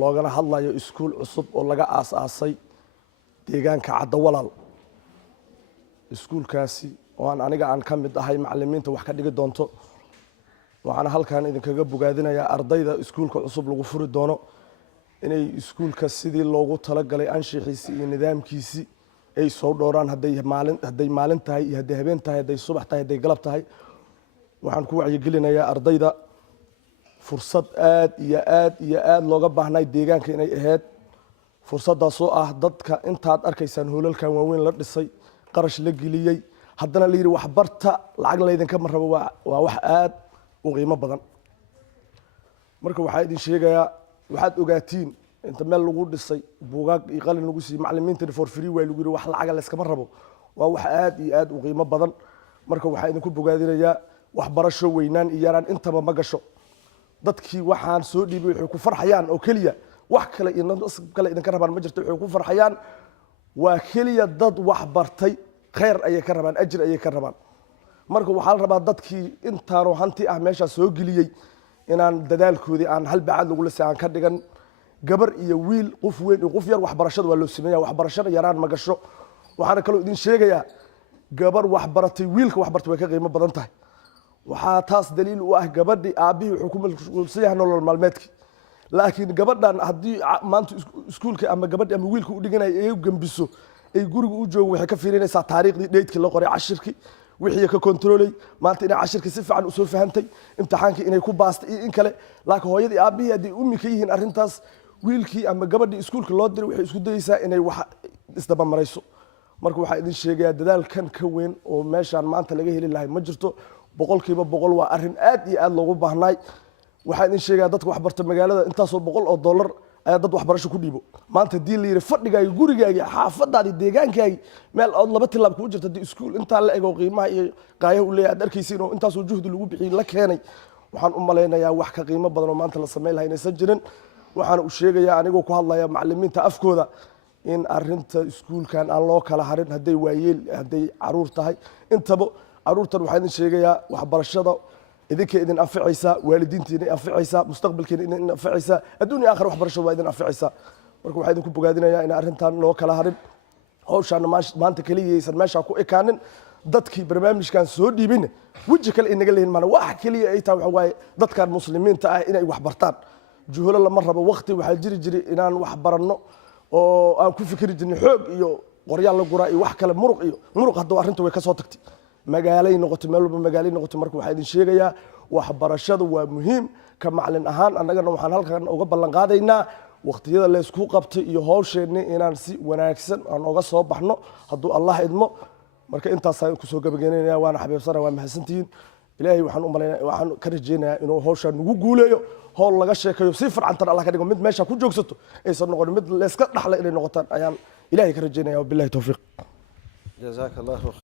loogana hadlayo iskuul cusub oo laga aasaasay deegaanka Cadawalaal iskuulkaasi oo aniga aan ka mid ahay macallimiinta wax ka dhigi doonto waxaan halkan idinkaga bogaadinayaa ardayda iskuulka cusub lagu furi doono inay iskuulka sidii loogu talagalay anshixiisi iyo nidaamkiisi ay soo dhooraan haday maalin tahay iyo haday habeen tahay haday subax tahay haday galab tahay waxaan ku wacyigelinayaa ardayda fursad aad iyo aad looga baahnay deegaanka inay ahayd fursadaas oo ah dadka intaad arkaysaan hoolalkan waaweyn la dhisay qarash la geliyay haddana la yiri wax barta lacag leeydinka ma rabo waa wax aad u qiimo badan marka waxaa idin sheegayaa waxaad ogaatiin inta meel lagu dhisay buugaag iyo qalin lagu siiyay macallimiinta for free way lagu yiri wax lacag la iskama rabo waa wax aad iyo aad u qiimo badan marka waxaa idinku bogaadinayaa wax barasho weynaan iyo yaraan intaba ma gasho dadkii waxaan soo dhiibay waxay ku farxayaan oo kaliya wax kale iyo kale idinka rabaan ma jirto waxay ku farxayaan waa kaliya dad wax bartay khayr ayay ka rabaan ajir ayay ka rabaan marka waxaa la rabaa dadkii intaanu hanti ah meesha soo geliyay inaan dadaalkoodii aan hal bacad lagu lisay aan ka dhigan gabar iyo wiil qof weyn iyo qof yar wax barashada waa loo sameeyaa wax barashada yaraan ma gasho waxaan kale idin sheegayaa gabar wax baratay wiilka wax bartay way ka qiimo badan tahay waxaa taas daliil u ah gabadhii aabihii wuxuu ku mashquulsan yahay nolol maalmeedkii laakiin gabadhan haddii maanta iskuulka ama gabadhi ama wiilka u dhiganaya ay gambiso ay guriga u joogo waxay ka fiirinaysaa taariikhdii dheydkii la qoray cashirkii wixii ka kontroolay maanta inay cashirkii si fiican u soo fahantay imtixaankii inay ku baastay iyo in kale laakiin hooyadii aabihii haddii ummi ka yihiin arrintaas wiilkii ama gabadhii iskuulka loo diray waxay isku dayaysaa inay wax isdaba marayso marka waxaa idin sheegayaa dadaalkan ka weyn oo meeshaan maanta laga heli lahay ma jirto boqolkiiba boqol waa arrin aad iyo aad loogu baahnay waxaa idin sheegayaa dadka wax barta magaalada intaasoo $100 ayaa dad waxbarasho ku dhiibo maanta haddii la yiri fadhigaaga gurigaaga xaafadaadii deegaankaagi meel ood 2 tilaab kugu jirta haddii iskuul intaa la ego qiimaha iyo qaayaha u leeyahay aad arkaysiin oo intaasoo juhdi lagu bixiyay la keenay waxaan u malaynayaa wax ka qiimo badan oo maanta la sameyn lahaa inaysan jirin waxaan u sheegayaa anigoo ku hadlaya macallimiinta afkooda in arrinta iskuulkan aan loo kala harin hadday waayeel hadday caruur tahay intaba caruurtan waxaan idin sheegayaa waxbarashada idinka idin anficaysa waalidiintiina anficaysa mustaqbalkiina idin anficaysa adduun iyo aakhir waxbarashada waa idin anficaysa marka waxaan idinku bogaadinayaa in arrintan loo kala harin hawshaan maanta kaliyaysan meesha ku ekaanin dadkii barnaamijkan soo dhiibin waji kale inaga leeyin mana wax kaliya ay tahay waxa waaye dadkan muslimiinta ah inay wax bartaan juhlo lama rabo waqti waxa jiri inaan wax baranno oo aan ku fikiri jirnay xoog iyo qoryaal la guraa iyo wax kale muruq hadda arrintu way ka soo tagtay magaalay noqoto meel walba magaalay noqoto marka waxaa idin sheegayaa waxbarashadu waa muhiim ka macallin ahaan annagana waxaan halkan uga ballan qaadaynaa waqtiyada la isku qabtay iyo hawsheena inaan si wanaagsan aan uga soo baxno hadduu Allah idmo marka intaas aan ku soo gabagabeynayaa waana xabiibsanahay waa mahadsantihiin ilaahay waxaan ka rajeynayaa inuu hawshan nagu guuleeyo hawl laga sheekayo si farcantan Allah ka dhigo mid meesha ku joogsato aysan noqon mid la iska dhaxla inay noqotaan ayaan ilaahay ka rajeynayaa billahi tawfiiq jazakallahu